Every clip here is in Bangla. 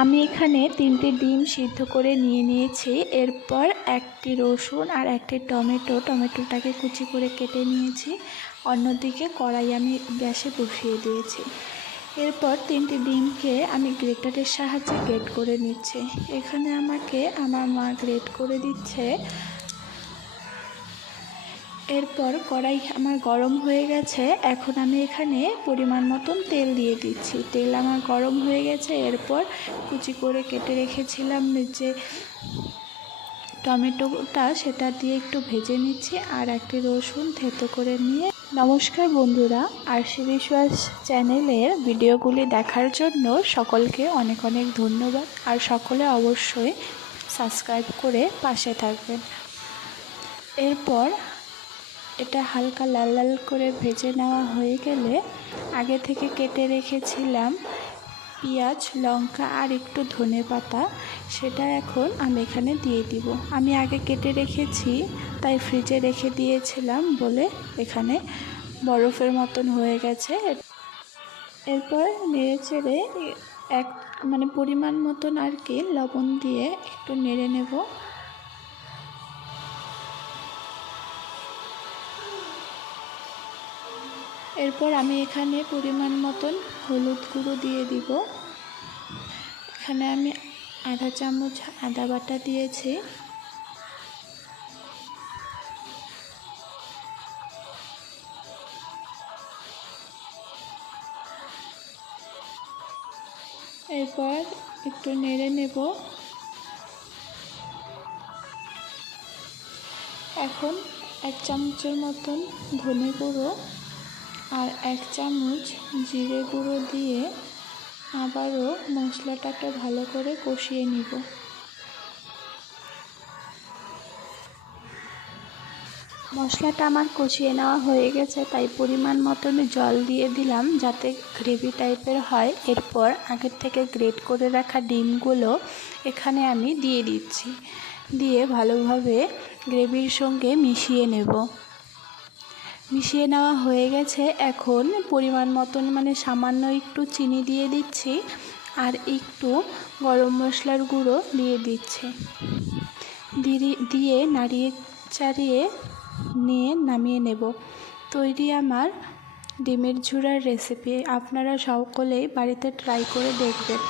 আমি এখানে 3টি ডিম সিদ্ধ করে নিয়েছি। এরপর একটি রসুন আর একটি টমেটোটাকে কুচি করে কেটে নিয়েছি। অন্যদিকে কড়াই আমি গ্যাসে বসিয়ে দিয়েছি। এরপর 3টি ডিমকে আমি গ্রেটারের সাহায্যে গ্রেট করে নিচ্ছি। এখানে আমাকে আমার মা গ্রেট করে দিচ্ছে। এরপর কড়াই আমার গরম হয়ে গেছে। এখন আমি এখানে পরিমাণ মতন তেল দিয়ে দিচ্ছি। তেল আমার গরম হয়ে গেছে। এরপর কুচি করে কেটে রেখেছিলাম যে টমেটোটা, সেটা দিয়ে একটু ভেজে নিচ্ছি আর একটি রসুন থেতো করে নিয়ে। নমস্কার বন্ধুরা, আরশি বিশ্বাস চ্যানেলের ভিডিওগুলি দেখার জন্য সকলকে অনেক অনেক ধন্যবাদ। আর সকলে অবশ্যই সাবস্ক্রাইব করে পাশে থাকবেন। এরপর এটা হালকা লাল লাল করে ভেজে নেওয়া হয়ে গেলে আগে থেকে কেটে রেখেছিলাম পেঁয়াজ, লঙ্কা আর একটু ধনেপাতা, সেটা এখন আমি এখানে দিয়ে দিব। আমি আগে কেটে রেখেছি, তাই ফ্রিজে রেখে দিয়েছিলাম বলে এখানে বরফের মতন হয়ে গেছে। এরপর নেড়ে চেড়ে পরিমাণ মতন আর কি লবণ দিয়ে একটু নেড়ে নেব। এরপর আমি এখানে পরিমাণ মতন হলুদ গুঁড়ো দিয়ে দিব। এখানে আমি আধা চামচ আদা বাটা দিয়েছি। এরপর একটু নেড়ে নেব। এখন 1 চামচের মতন ধনে গুঁড়ো আর 1 চামচ জিরে গুঁড়ো দিয়ে আবারও মশলাটাকে ভালো করে কষিয়ে নিব। মশলাটা আমার কষিয়ে নেওয়া হয়ে গেছে, তাই পরিমাণ মতন জল দিয়ে দিলাম যাতে গ্রেভি টাইপের হয়। এরপর আগের থেকে গ্রেট করে রাখা ডিমগুলো এখানে আমি দিয়ে দিচ্ছি। দিয়ে ভালোভাবে গ্রেভির সঙ্গে মিশিয়ে নেব। মিশিয়ে নেওয়া হয়ে গেছে। এখন পরিমাণ মতন সামান্য একটু চিনি দিয়ে দিচ্ছি আর একটু গরম মশলার গুঁড়ো দিয়ে দিচ্ছি। দিয়ে নাড়িয়ে চাড়িয়ে নিয়ে নামিয়ে নেব। তৈরি আমার ডিমের ঝুরার রেসিপি। আপনারা সকলেই বাড়িতে ট্রাই করে দেখবেন।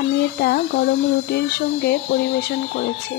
আমি এটা গরম রুটির সঙ্গে পরিবেশন করেছি।